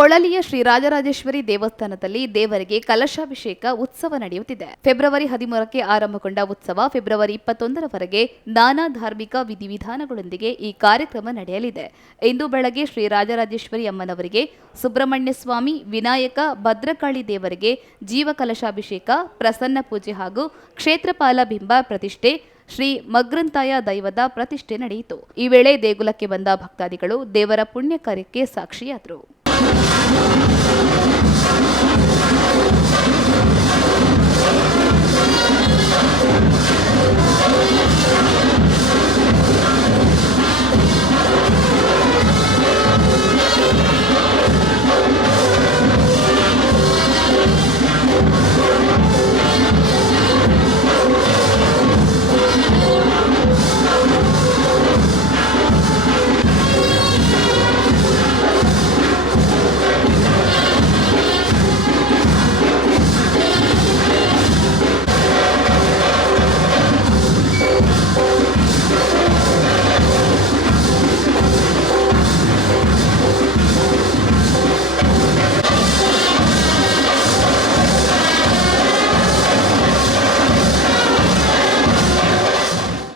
ಹೊಳಲಿಯ ಶ್ರೀ ರಾಜರಾಜೇಶ್ವರಿ ದೇವಸ್ಥಾನದಲ್ಲಿ ದೇವರಿಗೆ ಕಲಶಾಭಿಷೇಕ ಉತ್ಸವ ನಡೆಯುತ್ತಿದೆ. ಫೆಬ್ರವರಿ 13ಕ್ಕೆ ಆರಂಭಗೊಂಡ ಉತ್ಸವ ಫೆಬ್ರವರಿ 21ರವರೆಗೆ ನಾನಾ ಧಾರ್ಮಿಕ ವಿಧಿವಿಧಾನಗಳೊಂದಿಗೆ ಈ ಕಾರ್ಯಕ್ರಮ ನಡೆಯಲಿದೆ. ಇಂದು ಬೆಳಗ್ಗೆ ಶ್ರೀ ರಾಜರಾಜೇಶ್ವರಿ ಅಮ್ಮನವರಿಗೆ, ಸುಬ್ರಹ್ಮಣ್ಯ ಸ್ವಾಮಿ, ವಿನಾಯಕ, ಭದ್ರಕಾಳಿ ದೇವರಿಗೆ ಜೀವ ಕಲಶಾಭಿಷೇಕ, ಪ್ರಸನ್ನ ಪೂಜೆ ಹಾಗೂ ಕ್ಷೇತ್ರಪಾಲ ಬಿಂಬ ಪ್ರತಿಷ್ಠೆ, ಶ್ರೀ ಮಗ್ರಂತಾಯ ದೈವದ ಪ್ರತಿಷ್ಠೆ ನಡೆಯಿತು. ಈ ವೇಳೆ ದೇಗುಲಕ್ಕೆ ಬಂದ ಭಕ್ತಾದಿಗಳು ದೇವರ ಪುಣ್ಯ ಕಾರ್ಯಕ್ಕೆ ಸಾಕ್ಷಿಯಾದರು.